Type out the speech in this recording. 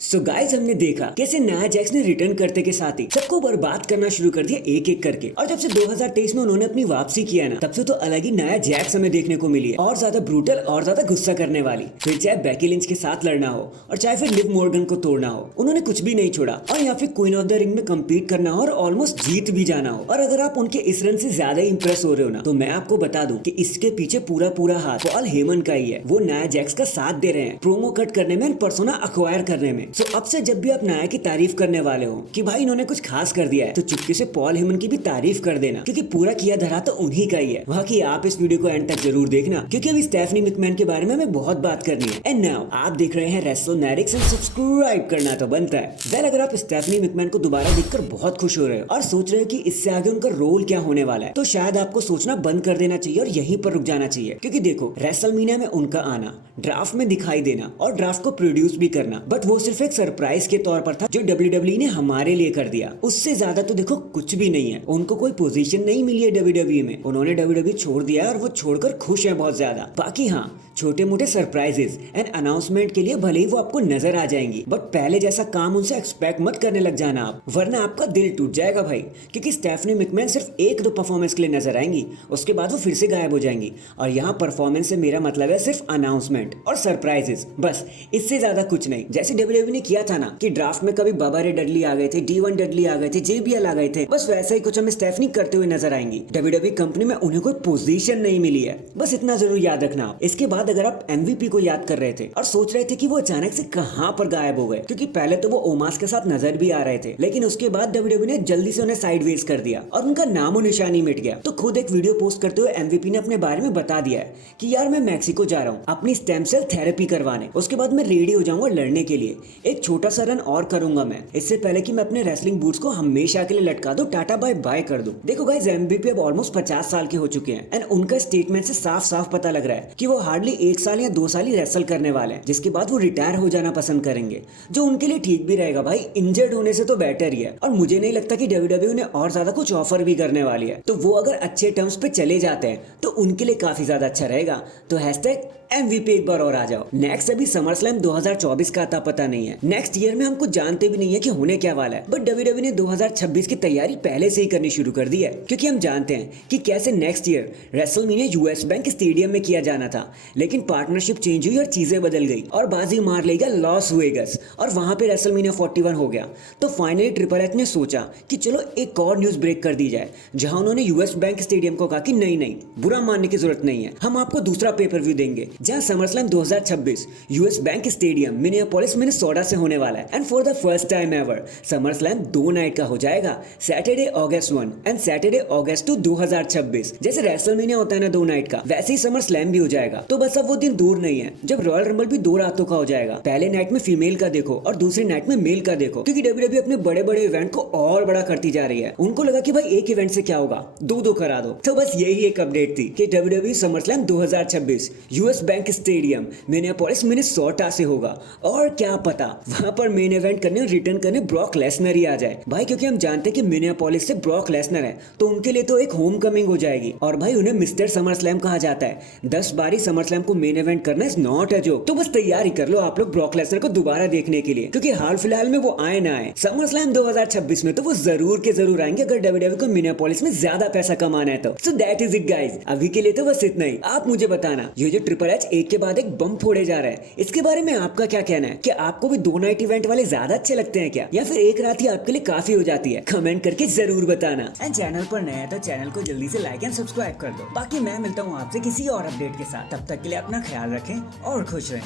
So guys हमने देखा कैसे नाया जैक्स ने रिटर्न करते के साथ ही सबको बर्बाद करना शुरू कर दिया एक एक करके। और जब से 2023 में उन्होंने अपनी वापसी किया ना, तब से तो अलग ही नाया जैक्स हमें देखने को मिली है, और ज्यादा ब्रूटल और ज्यादा गुस्सा करने वाली। फिर चाहे बेकी लिंच के साथ लड़ना हो और चाहे फिर लिव मॉर्गन को तोड़ना हो, उन्होंने कुछ भी नहीं छोड़ा। और या फिर क्वीन ऑफ द रिंग में कम्पीट करना हो और ऑलमोस्ट जीत भी जाना हो। और अगर आप उनके इस रन से ज्यादा इंप्रेस हो रहे हो ना, तो मैं आपको बता दूं कि इसके पीछे पूरा पूरा हाथ पॉल हेमन का ही है। वो नाया जैक्स का साथ दे रहे हैं प्रोमो कट करने में, पर्सोना अक्वायर करने में। सो अब से जब भी आप नाया की तारीफ करने वाले हो कि भाई इन्होंने कुछ खास कर दिया है, तो चुपके से पॉल हेमन की भी तारीफ कर देना, क्योंकि पूरा किया धरा तो उन्हीं का ही है। बाकी आप इस वीडियो को एंड तक जरूर देखना, क्योंकि अभी स्टेफनी मैकमैन के बारे में हमें बहुत बात करनी है। एंड नाउ आप देख रहे हैं रेस्लमैनिक्स एंड सब्सक्राइब करना तो बनता है। वेल, अगर आप स्टेफनी मैकमैन को दोबारा देखकर बहुत खुश हो रहे हो और सोच रहे हो कि इससे आगे उनका रोल क्या होने वाला है, तो शायद आपको सोचना बंद कर देना चाहिए और यहीं पर रुक जाना चाहिए। क्योंकि देखो, रेसलमेनिया में उनका आना, ड्राफ्ट में दिखाई देना और ड्राफ्ट को प्रोड्यूस भी करना, बट वो सिर्फ एक सरप्राइज के तौर पर था जो WWE ने हमारे लिए कर दिया। उससे ज्यादा तो देखो कुछ भी नहीं है। उनको कोई पोजीशन नहीं मिली है WWE में, उन्होंने WWE छोड़ दिया है और वो छोड़कर खुश है बहुत ज्यादा। बाकी हाँ, छोटे मोटे सरप्राइजेस एंड अनाउंसमेंट के लिए भले ही वो आपको नजर आ जाएंगी, बट पहले जैसा काम उनसे एक्सपेक्ट मत करने लग जाना आप, वरना आपका दिल टूट जाएगा भाई। क्योंकि स्टेफनी मैकमैन सिर्फ एक दो परफॉर्मेंस के लिए नजर आएंगी, उसके बाद वो फिर से गायब हो जाएंगी। और यहाँ परफॉर्मेंस से मेरा मतलब है सिर्फ अनाउंसमेंट और सरप्राइजेस, बस इससे ज्यादा कुछ नहीं। जैसे WWE ने किया था ना कि ड्राफ्ट में कभी बाबा रे डडली आ गए थे, D1 डडली आ गए थे, JBL आ गए थे, बस वैसा ही कुछ हमें स्टेफनी करते हुए नजर आएंगी। WWE कंपनी में उन्हें कोई पोजीशन नहीं मिली है, बस इतना जरूर याद रखना आप। इसके बाद अगर आप MVP को याद कर रहे थे और सोच रहे थे कि वो अचानक से कहां पर गायब हो गए, क्योंकि पहले तो वो ओमास के साथ नजर भी आ रहे थे, लेकिन उसके बाद WWE ने जल्दी से उन्हें साइडवेज कर दिया और उनका नामो निशानी मिट गया। तो खुद एक वीडियो पोस्ट करते हुए MVP ने अपने बारे में बता दिया है कि यार मैं मैक्सिको जा रहा हूँ अपनी स्टेम सेल थेरेपी करवाने, उसके बाद मैं रेडी हो जाऊंगा लड़ने के लिए। एक छोटा सा रन और करूंगा मैं, इससे पहले कि मैं अपने रेसलिंग बूट्स को हमेशा के लिए लटका दूं, टाटा बाय बाय कर दूं। देखो गाइस, MVP अब ऑलमोस्ट 50 साल के हो चुके हैं एंड उनका स्टेटमेंट से साफ साफ पता लग रहा है कि वो हार्डली 1 साल या 2 साल ही रेसल करने वाले हैं, जिसके बाद वो रिटायर हो जाना पसंद करेंगे, जो उनके लिए ठीक भी रहेगा भाई। इंजर्ड होने से तो बेटर ही है। और मुझे नहीं लगता कि WWE उन्हें और ज्यादा कुछ ऑफर भी करने वाली है, तो वो अगर अच्छे टर्म्स पे चले जाते हैं तो उनके लिए काफी ज्यादा अच्छा रहेगा। तो हैशटैग MVP एक बार और आ जाओ। नेक्स्ट अभी समरस्लैम 2024 का आता पता नहीं है, नेक्स्ट ईयर में हम कुछ जानते भी नहीं है कि होने क्या वाला है, बट WWE ने 2026 की तैयारी पहले से ही करनी शुरू कर दी है, क्योंकि हम जानते हैं कि कैसे next year WrestleMania US bank stadium में किया जाना था, लेकिन पार्टनरशिप चेंज हुई और चीजें बदल गई और बाजी मार लेगा लॉस वेगास और वहां पे रेसलमेनिया 41 हो गया। तो फाइनली ट्रिपल एच ने सोचा कि चलो एक और न्यूज ब्रेक कर दी जाए, जहां उन्होंने US बैंक स्टेडियम को कहा कि नहीं नहीं, बुरा मानने की जरूरत नहीं है, हम आपको दूसरा पेपर व्यू देंगे, जहां SummerSlam 2026 US bank stadium Minneapolis Minnesota से होने वाला है। And for the first time ever SummerSlam 2 night का हो जाएगा, Saturday August 1 and Saturday August 2 2026। जैसे रेसलमेनिया होता है ना 2 नाइट का, वैसे ही समरस्लैम भी हो जाएगा। तो बस अब वो दिन दूर नहीं है जब रॉयल रंबल भी 2 रातों का हो जाएगा। पहले नाइट में फीमेल का देखो और दूसरी नाइट में मेल का देखो, क्योंकि WWE अपने बड़े बड़े इवेंट को और बड़ा करती जा रही है। उनको लगा कि भाई एक इवेंट से क्या होगा, 2 करा दो। तो बस यही एक अपडेट थी कि WWE SummerSlam 2026 US bank stadium Minneapolis Minnesota से होगा। और क्या पता वहां पर मेन इवेंट करने और रिटर्न करने ब्रॉक लेसनर ही आ जाए भाई, क्योंकि हम जानते हैं कि मिनियापोलिस से ब्रॉक लेसनर है, तो उनके लिए तो एक होम कमिंग हो जाएगी। और भाई उन्हें मिस्टर समरस्लैम कहा जाता है। 10 बारी समरस्लैम को मेन इवेंट करना इज नॉट अ जोक। तो बस तैयारी कर लो आप लोग ब्रॉक लेसनर को दोबारा देखने के लिए, क्योंकि हाल फिलहाल में वो आए ना आए, समरस्लैम 2026 में तो वो जरूर के जरूर आएंगे, अगर WWE को मिनियापोलिस में ज्यादा पैसा कमाना है तो। So that is it guys, अभी के लिए तो बस इतना ही। आप मुझे बताना, ये जो ट्रिपल एच एक के बाद एक बम फोड़े जा रहा है, इसके बारे में आपका क्या कहना है? क्या आपको भी 2 नाइट इवेंट वाले ज्यादा अच्छे लगते हैं क्या, या फिर एक रात ही आपके लिए काफी हो जाती है? कमेंट करके जरूर बताना। एंड चैनल पर नया है तो चैनल को जल्दी से लाइक एंड सब्सक्राइब कर दो। बाकी मैं मिलता हूँ आपसे किसी और अपडेट के साथ, तब तक के लिए अपना ख्याल रखें और खुश रहें।